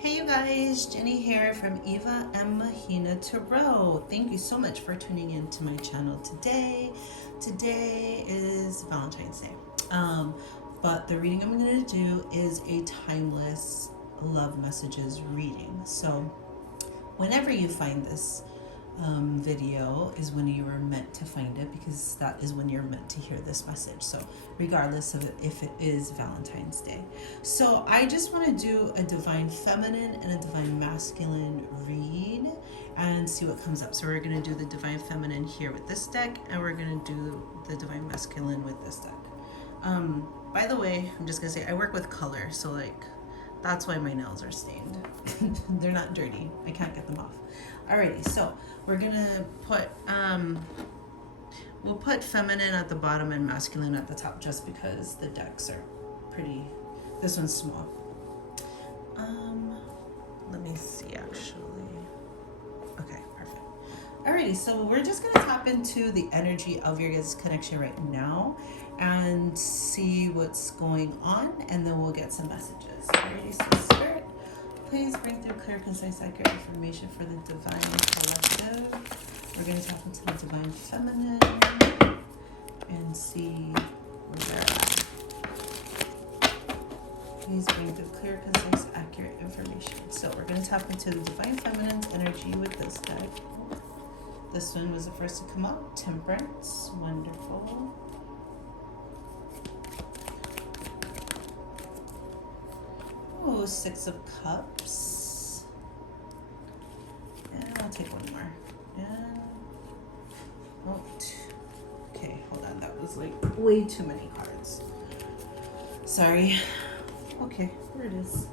Hey you guys, Jenny here from Eva and Mahina Tarot. Thank you so much for tuning in to my channel today. Today is Valentine's Day. But the reading I'm going to do is a timeless love messages reading. So whenever you find this video is when you were meant to find it, because that is when you're meant to hear this message. So regardless of if it is Valentine's Day. So I just want to do a divine feminine and a divine masculine read and see what comes up. So we're going to do the divine feminine here with this deck, and we're going to do the divine masculine with this deck. By the way, I'm just going to say I work with color, so like that's why my nails are stained. They're not dirty. I can't get them off. Alrighty, so we're gonna put we'll put feminine at the bottom and masculine at the top, just because the decks are pretty. This one's small. Let me see actually. Okay, perfect. Alrighty, so we're just gonna tap into the energy of your guys' connection right now and see what's going on, and then we'll get some messages. Alrighty, so Spirit, please bring through clear, concise, accurate information for the divine collective. We're going to tap into the divine feminine and see where they're at. Please bring through clear, concise, accurate information. So we're going to tap into the divine feminine's energy with this deck. This one was the first to come out. Temperance. Wonderful. Oh, Six of Cups. And I'll take one more. And okay, hold on. That was like way too many cards. Sorry. Okay, here it is.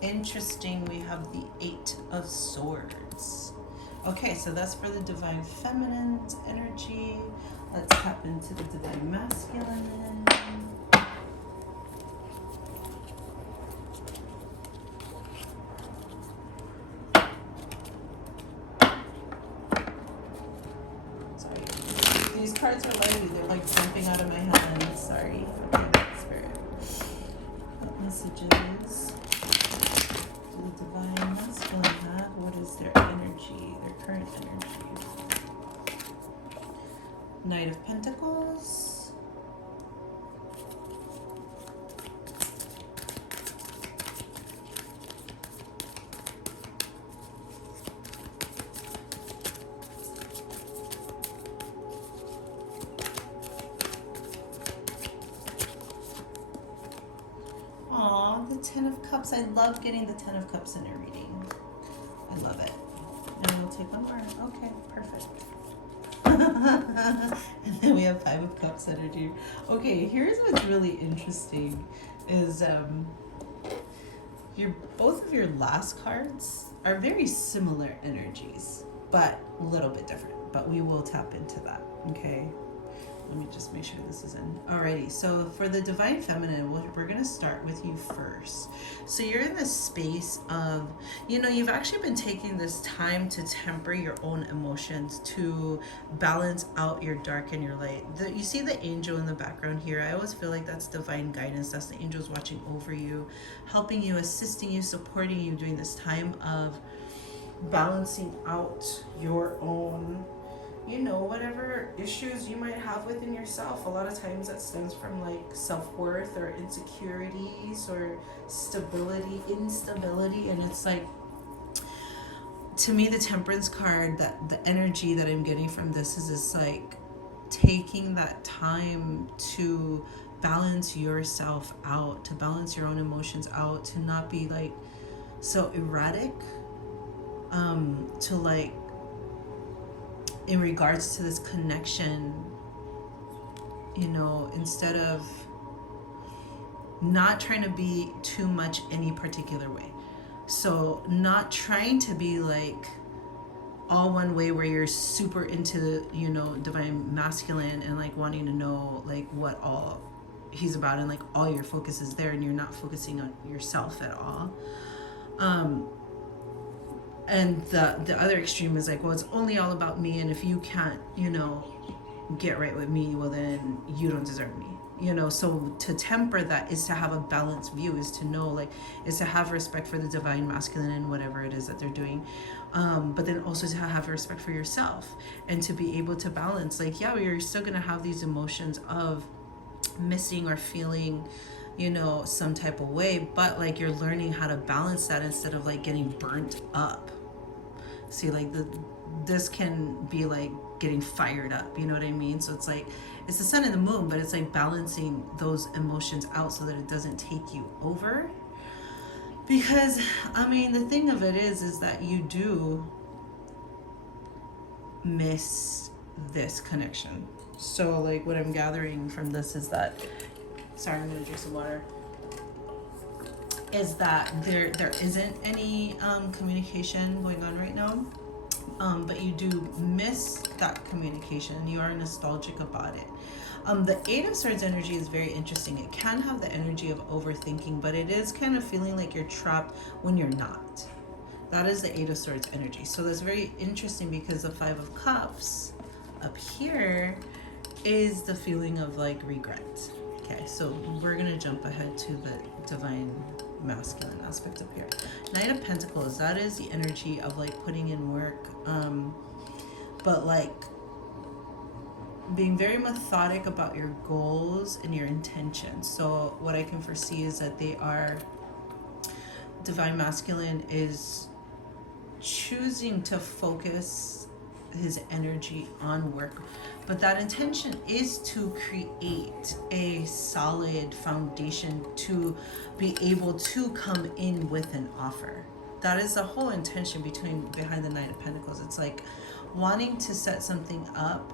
Interesting. We have the Eight of Swords. Okay, so that's for the divine feminine's energy. Let's tap into the divine masculine. These cards are lighty. They're like jumping out of my hands. Sorry. Okay, Spirit. What messages do the divine masculine have? What is their energy? Their current energy? Knight of Pentacles. The Ten of Cups. I love getting the Ten of Cups in a reading. I love it. And we'll take one more. Okay, perfect. And then we have Five of Cups energy. Okay, here's what's really interesting is both of your last cards are very similar energies, but a little bit different. But we will tap into that. Okay. Let me just make sure this is in. Alrighty, so for the divine feminine, we're going to start with you first. So you're in this space of, you've actually been taking this time to temper your own emotions, to balance out your dark and your light. You see the angel in the background here. I always feel like that's divine guidance. That's the angels watching over you, helping you, assisting you, supporting you during this time of balancing out your own whatever issues you might have within yourself. A lot of times that stems from like self-worth or insecurities or instability. And it's like, to me, the Temperance card, that the energy that I'm getting from this is just like taking that time to balance yourself out, to balance your own emotions out, to not be like so erratic, to like, in regards to this connection, instead of not trying to be too much any particular way. So not trying to be like all one way where you're super into, divine masculine and like wanting to know like what all he's about and like all your focus is there and you're not focusing on yourself at all. And the other extreme is like, well, it's only all about me, and if you can't, get right with me, well then you don't deserve me. So to temper that is to have a balanced view, is to know, like, is to have respect for the divine masculine and whatever it is that they're doing, but then also to have respect for yourself and to be able to balance, like, yeah, you're still gonna have these emotions of missing or feeling some type of way, but like you're learning how to balance that instead of like getting burnt up. See, like this can be like getting fired up, you know what I mean? So it's like it's the sun and the moon, but it's like balancing those emotions out so that it doesn't take you over. Because I mean, the thing of it is that you do miss this connection. So like what I'm gathering from this is that, sorry, I'm gonna drink some water, is that there isn't any communication going on right now, but you do miss that communication. You are nostalgic about it. The Eight of Swords energy is very interesting. It can have the energy of overthinking, but it is kind of feeling like you're trapped when you're not. That is the Eight of Swords energy. So that's very interesting because the Five of Cups up here is the feeling of like regret. Okay, so we're gonna jump ahead to the divine masculine aspect up here. Knight of Pentacles, that is the energy of like putting in work, but like being very methodic about your goals and your intentions. So what I can foresee is that they are, divine masculine is choosing to focus his energy on work, but that intention is to create a solid foundation to be able to come in with an offer. That is the whole intention behind the Knight of Pentacles. It's like wanting to set something up.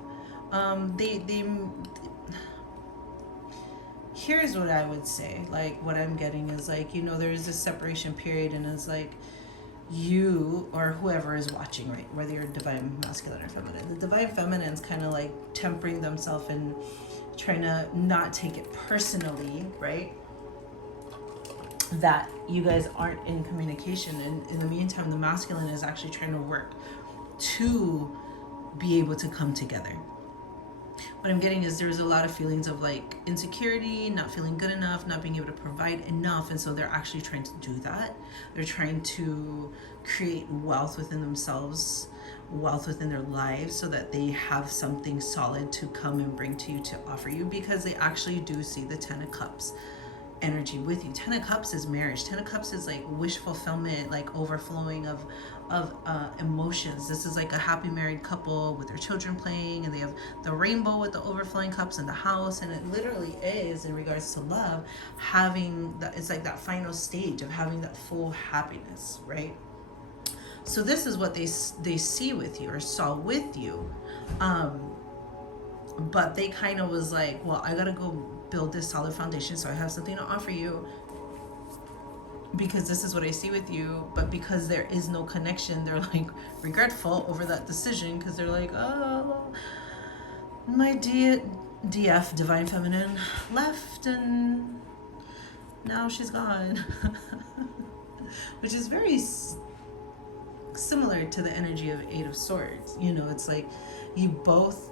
Here's what I would say, like what I'm getting is like, there's this separation period, and it's like you or whoever is watching, right, whether you're divine masculine or feminine, the divine feminine's kind of like tempering themselves and trying to not take it personally, right, that you guys aren't in communication, and in the meantime the masculine is actually trying to work to be able to come together. What I'm getting is there's a lot of feelings of like insecurity, not feeling good enough, not being able to provide enough, and so they're actually trying to do that. They're trying to create wealth within themselves, wealth within their lives, so that they have something solid to come and bring to you, to offer you, because they actually do see the Ten of Cups energy with you. Ten of Cups is marriage. Ten of Cups is like wish fulfillment, like overflowing of emotions. This is like a happy married couple with their children playing, and they have the rainbow with the overflowing cups in the house, and it literally is, in regards to love, having that, it's like that final stage of having that full happiness, right? So this is what they see with you, or saw with you, but they kind of was like, well, I gotta go build this solid foundation so I have something to offer you, because this is what I see with you. But because there is no connection, they're like regretful over that decision, because they're like, oh, my DF, divine feminine, left and now she's gone. Which is very similar to the energy of Eight of Swords. It's like you both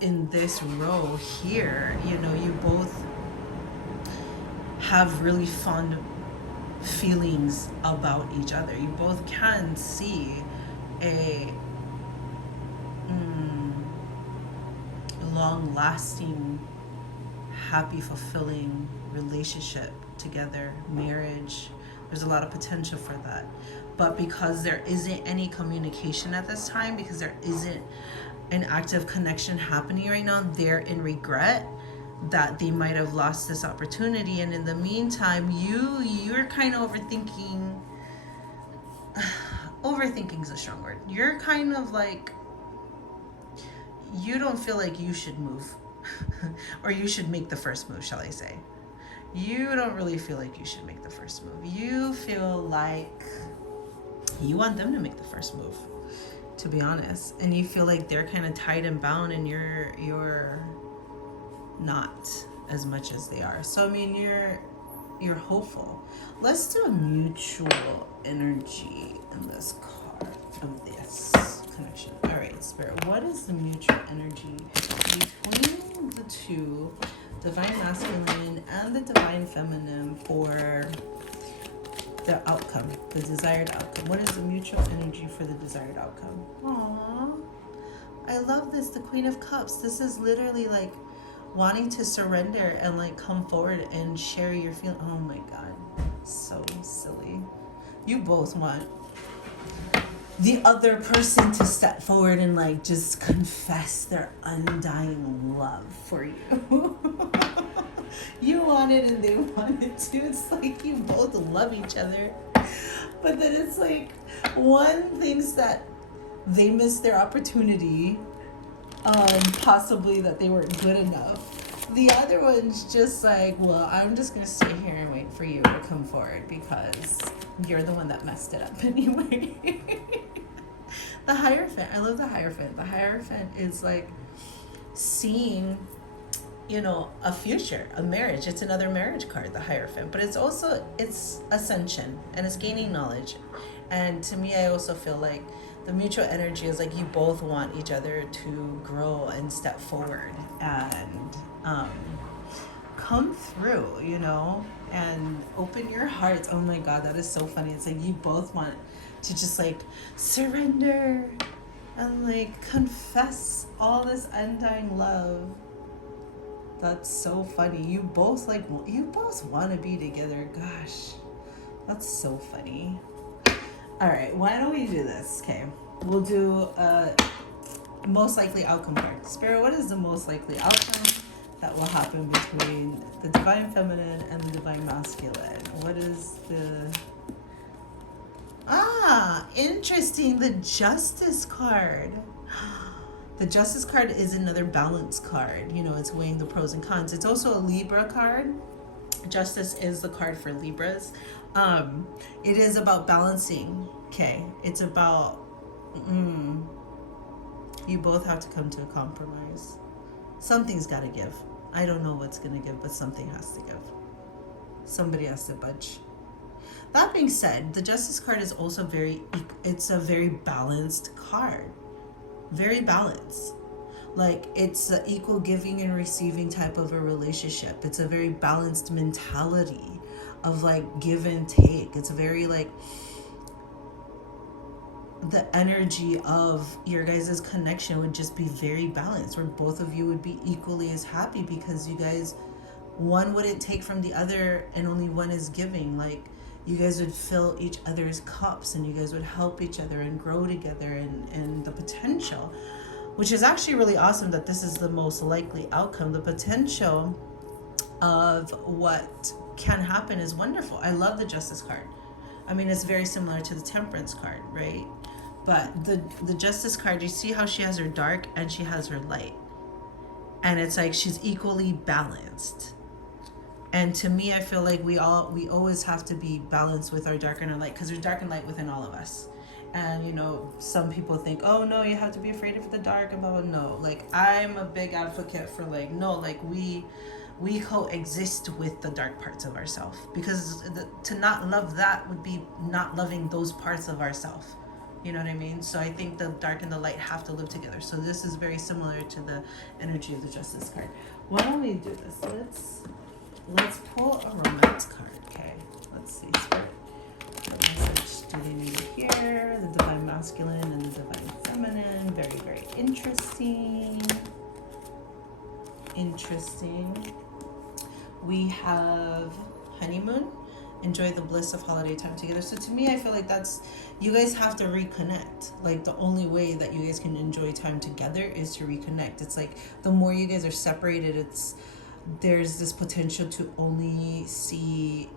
in this row here, you both have really fond feelings about each other. You both can see a long-lasting, happy, fulfilling relationship together, marriage. There's a lot of potential for that. But because there isn't any communication at this time, because there isn't an active connection happening right now, they're in regret that they might have lost this opportunity. And in the meantime, you're kind of overthinking. Overthinking is a strong word. You're kind of like, you don't feel like you should move or you should make the first move, shall I say. You don't really feel like you should make the first move. You feel like you want them to make the first move, to be honest. And you feel like they're kind of tied and bound, and you're not as much as they are. So I mean, you're hopeful. Let's do a mutual energy in this card. of this connection. All right, Spirit, what is the mutual energy between the two, divine masculine and the divine feminine, for the outcome, the desired outcome? What is the mutual energy for the desired outcome? Aww, I love this, the Queen of Cups. This is literally like wanting to surrender and like come forward and share your feeling. Oh my God, so silly. You both want the other person to step forward and like just confess their undying love for you. You want it and they want it too. It's like you both love each other. But then it's like one thinks that they missed their opportunity, possibly that they weren't good enough. The other one's just like, well, I'm just going to stay here and wait for you to come forward because you're the one that messed it up anyway. The Hierophant. I love the Hierophant. The Hierophant is like seeing, you know, a future, a marriage. It's another marriage card, the Hierophant. But it's also, it's ascension and it's gaining knowledge. And to me, I also feel like the mutual energy is like you both want each other to grow and step forward and come through, you know, and open your hearts. Oh my God, that is so funny. It's like you both want to just like surrender and like confess all this undying love. That's so funny. You both want to be together. Gosh, that's so funny. All right, why don't we do this? Okay, we'll do most likely outcome card. Spirit, what is the most likely outcome that will happen between the divine feminine and the divine masculine? What is the... interesting, the Justice card. The Justice card is another balance card. You know, it's weighing the pros and cons. It's also a Libra card. Justice is the card for Libras. It is about balancing. Okay, it's about you both have to come to a compromise. Something's got to give. I don't know what's going to give, but something has to give. Somebody has to budge. That being said, the Justice card is also it's a very balanced card. Very balanced. Like, it's an equal giving and receiving type of a relationship. It's a very balanced mentality of like give and take. It's very like the energy of your guys' connection would just be very balanced, where both of you would be equally as happy because you guys, one wouldn't take from the other and only one is giving. Like, you guys would fill each other's cups and you guys would help each other and grow together, and the potential, which is actually really awesome that this is the most likely outcome. The potential of what can happen is wonderful. I love the Justice card. I mean, it's very similar to the Temperance card, right? But the Justice card, you see how she has her dark and she has her light. And it's like she's equally balanced. And to me, I feel like we always have to be balanced with our dark and our light, because there's dark and light within all of us. And, you know, some people think, oh, no, you have to be afraid of the dark and blah, blah, no. Like, I'm a big advocate for, like, no, like, we coexist with the dark parts of ourselves. Because to not love that would be not loving those parts of ourselves. You know what I mean? So I think the dark and the light have to live together. So this is very similar to the energy of the Justice card. Why don't we do this? Let's pull a romance card, okay? Let's see, Spirit. What message do they need here? The divine masculine and the divine feminine. Very, very interesting. Interesting. We have honeymoon. Enjoy the bliss of holiday time together. So to me, I feel like that's, you guys have to reconnect. Like, the only way that you guys can enjoy time together is to reconnect. It's like the more you guys are separated, there's this potential to only see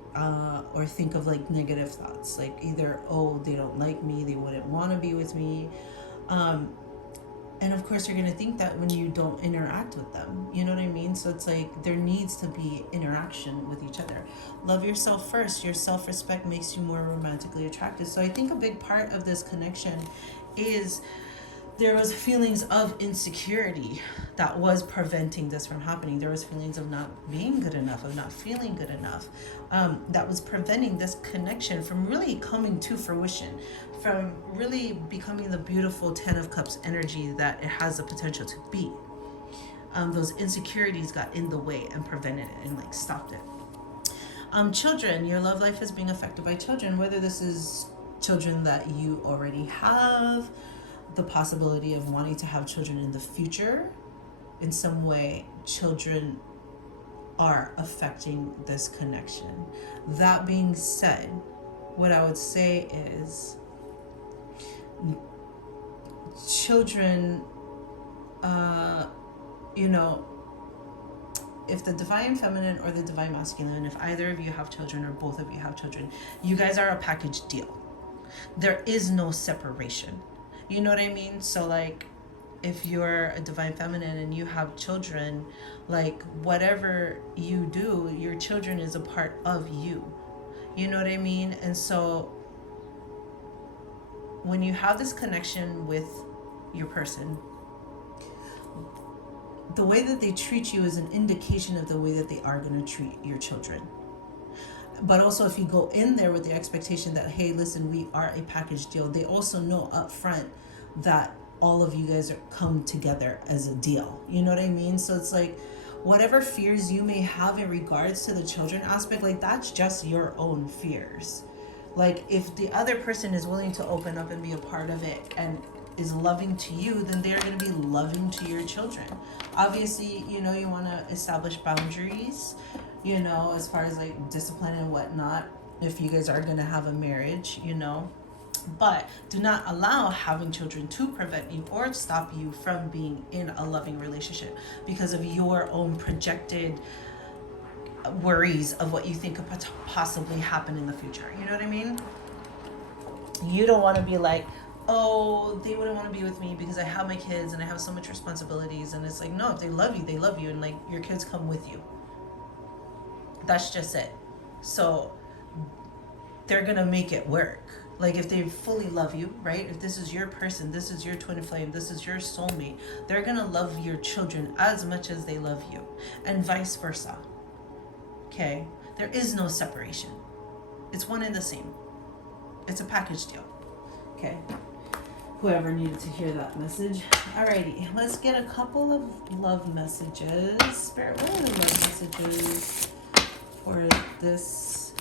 or think of like negative thoughts, like either, oh, they don't like me, they wouldn't want to be with me, and of course you're going to think that when you don't interact with them, you know what I mean? So it's like there needs to be interaction with each other. Love yourself first. Your self-respect makes you more romantically attractive. So I think a big part of this connection is there was feelings of insecurity that was preventing this from happening. There was feelings of not being good enough, of not feeling good enough, that was preventing this connection from really coming to fruition, from really becoming the beautiful 10 of cups energy that it has the potential to be. Those insecurities got in the way and prevented it and like stopped it. Children, your love life is being affected by children, whether this is children that you already have, the possibility of wanting to have children in the future. In some way, children are affecting this connection. That being said, what I would say is children, you know, if the divine feminine or the divine masculine, if either of you have children or both of you have children, you guys are a package deal. There is no separation. You know what I mean? So like, if you're a divine feminine and you have children, like whatever you do, your children is a part of you. You know what I mean? And so when you have this connection with your person, the way that they treat you is an indication of the way that they are going to treat your children. But also, if you go in there with the expectation that, hey, listen, we are a package deal, they also know up front that all of you guys are come together as a deal. You know what I mean? So it's like, whatever fears you may have in regards to the children aspect, like that's just your own fears. Like if the other person is willing to open up and be a part of it and is loving to you, then they're going to be loving to your children. Obviously, you know, you want to establish boundaries, you know, as far as like discipline and whatnot, if you guys are going to have a marriage, you know. But do not allow having children to prevent you or stop you from being in a loving relationship because of your own projected worries of what you think could possibly happen in the future. You know what I mean? You don't want to be like, oh, they wouldn't want to be with me because I have my kids and I have so much responsibilities. And it's like, no, if they love you, they love you. And like your kids come with you. That's just it. So they're going to make it work. Like if they fully love you, right? If this is your person, this is your twin flame, this is your soulmate, they're going to love your children as much as they love you, and vice versa. Okay? There is no separation. It's one and the same. It's a package deal. Okay? Whoever needed to hear that message. Alrighty, let's get a couple of love messages. Spirit, what are the love messages for this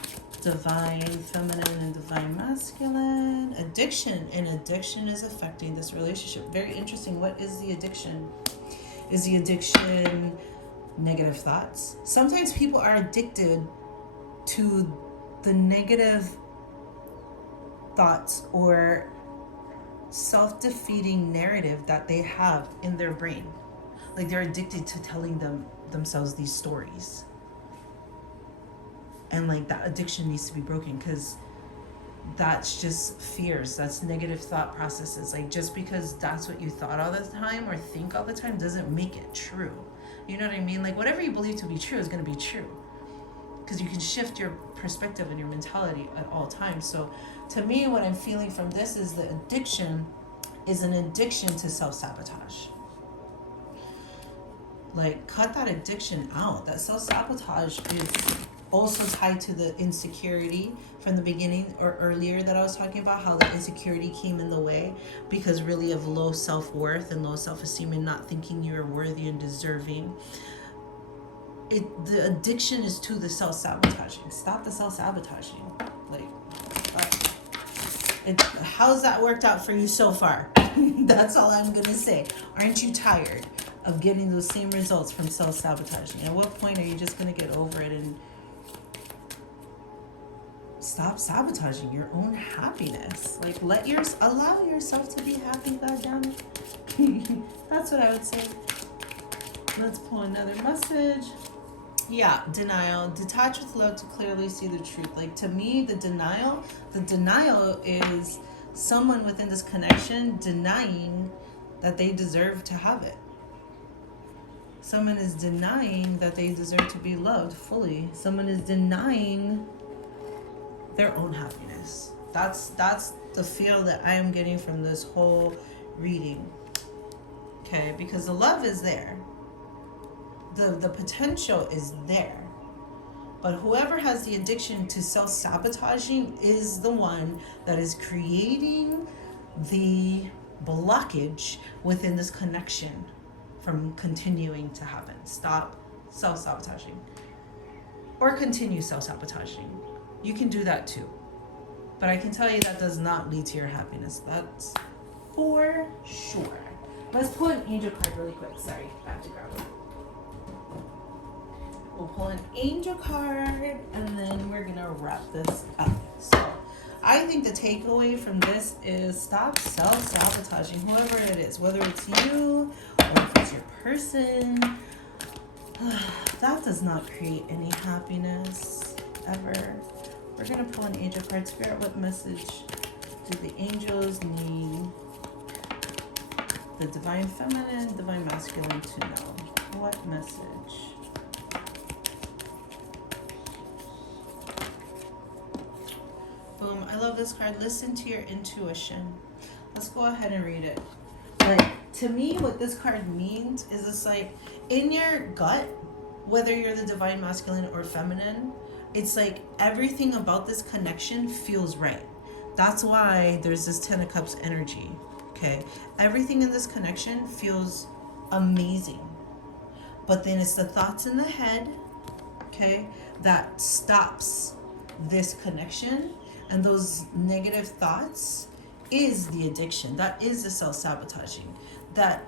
divine feminine and divine masculine? Addiction, and addiction is affecting this relationship. Very interesting. What is the addiction? Is the addiction negative thoughts? Sometimes people are addicted to the negative thoughts or self-defeating narrative that they have in their brain. Like they're addicted to telling themselves these stories. And like that addiction needs to be broken because that's just fears. That's negative thought processes. Like just because that's what you thought all the time or think all the time doesn't make it true. You know what I mean? Like whatever you believe to be true is going to be true. Because you can shift your perspective and your mentality at all times. So to me, what I'm feeling from this is the addiction is an addiction to self-sabotage. Like cut that addiction out. That self-sabotage is also tied to the insecurity from the beginning or earlier that I was talking about, how the insecurity came in the way because really of low self-worth and low self-esteem and not thinking you're worthy and deserving. The addiction is to the self-sabotaging. Stop the self-sabotaging. Like, how's that worked out for you so far? That's all I'm gonna say. Aren't you tired of getting those same results from self-sabotaging? At what point are you just gonna get over it and stop sabotaging your own happiness? Like allow yourself to be happy, goddammit. That's what I would say. Let's pull another message. Yeah, denial. Detach with love to clearly see the truth. Like to me, the denial is someone within this connection denying that they deserve to have it. Someone is denying that they deserve to be loved fully. Someone is denying their own happiness. That's the feel that I am getting from this whole reading. okay? Because the love is there. The potential is there. But whoever has the addiction to self-sabotaging is the one that is creating the blockage within this connection from continuing to happen. Stop self-sabotaging. Or continue self-sabotaging. You can do that too. But I can tell you that does not lead to your happiness. That's for sure. Let's pull an angel card really quick. Sorry, I have to grab it. We'll pull an angel card and then we're gonna wrap this up. So I think the takeaway from this is stop self-sabotaging, whoever it is, whether it's you or if it's your person. That does not create any happiness ever. We're gonna pull an angel card. Spirit, what message do the angels need the divine feminine, divine masculine to know? What message? Boom, I love this card. Listen to your intuition. Let's go ahead and read it. Like, to me, what this card means is it's like in your gut, whether you're the divine masculine or feminine, it's like everything about this connection feels right. That's why there's this 10 of Cups energy, okay? Everything in this connection feels amazing. But then it's the thoughts in the head, okay, that stops this connection. And those negative thoughts is the addiction. That is the self-sabotaging. That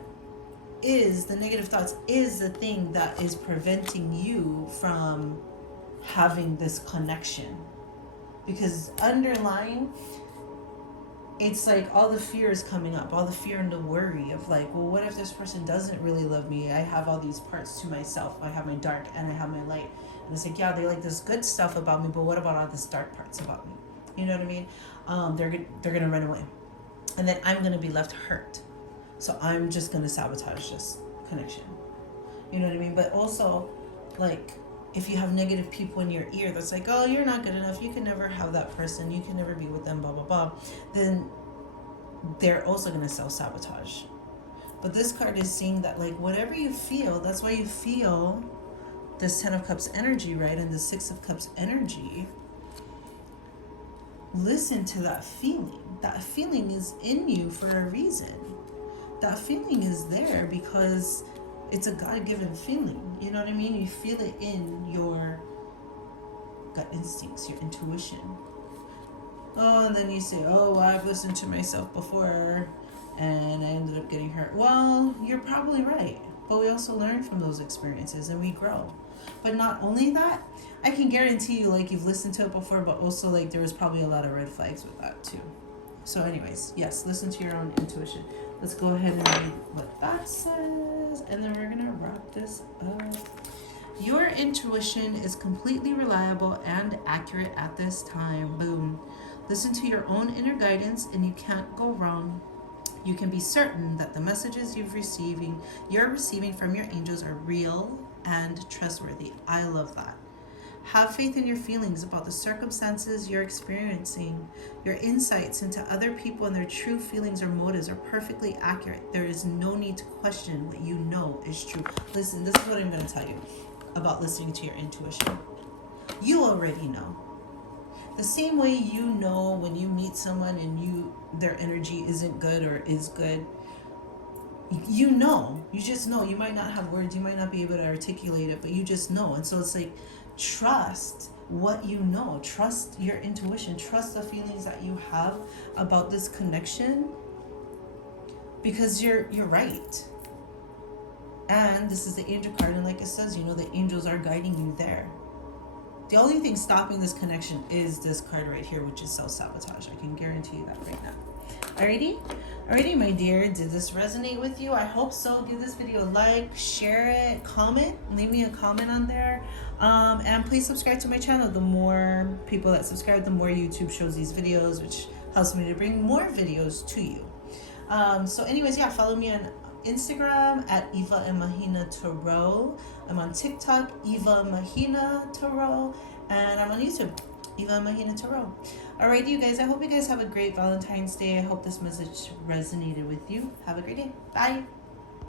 is, the negative thoughts is the thing that is preventing you from having this connection. Because underlying, it's like all the fear is coming up, all the fear and the worry of like, well, what if this person doesn't really love me? I have all these parts to myself. I have my dark and I have my light. And it's like, yeah, they like this good stuff about me, but what about all this dark parts about me? You know what I mean? They're gonna run away, and then I'm gonna be left hurt. So I'm just gonna sabotage this connection. You know what I mean? But also, like, if you have negative people in your ear that's like, oh, you're not good enough, you can never have that person, you can never be with them, blah blah blah, then they're also gonna self-sabotage. But this card is saying that, like, whatever you feel, that's why you feel this 10 of Cups energy, right? And the 6 of Cups energy. Listen to that feeling. That feeling is in you for a reason. That feeling is there because it's a God-given feeling. You know what I mean? You feel it in your gut instincts, your intuition. Oh, and then you say, oh, well, I've listened to myself before and I ended up getting hurt. Well, you're probably right. But we also learn from those experiences and we grow. But not only that, I can guarantee you, like, you've listened to it before, but also, like, there was probably a lot of red flags with that too. So anyways, yes, listen to your own intuition. Let's go ahead and read what that says, and then we're gonna wrap this up. Your intuition is completely reliable and accurate at this time. Boom. Listen to your own inner guidance and you can't go wrong. You can be certain that the messages you're receiving from your angels are real and trustworthy. I love that. Have faith in your feelings about the circumstances you're experiencing. Your insights into other people and their true feelings or motives are perfectly accurate. There is no need to question what you know is true. Listen, this is what I'm going to tell you about listening to your intuition. You already know. The same way you know when you meet someone and their energy isn't good or is good. You know. You just know. You might not have words. You might not be able to articulate it, but you just know. And so it's like, trust what you know. Trust your intuition. Trust the feelings that you have about this connection, because you're right. And this is the angel card, and like it says, you know, the angels are guiding you there. The only thing stopping this connection is this card right here, which is self-sabotage. I can guarantee you that right now. Alrighty, my dear. Did this resonate with you? I hope so. Give this video a like, share it, comment, leave me a comment on there. And please subscribe to my channel. The more people that subscribe, the more YouTube shows these videos, which helps me to bring more videos to you. So anyways, yeah, follow me on Instagram at Eva and Mahina Tarot. I'm on TikTok, Eva Mahina Tarot, and I'm on YouTube, Eva Mahina Tarot. Alright, you guys, I hope you guys have a great Valentine's Day. I hope this message resonated with you. Have a great day. Bye.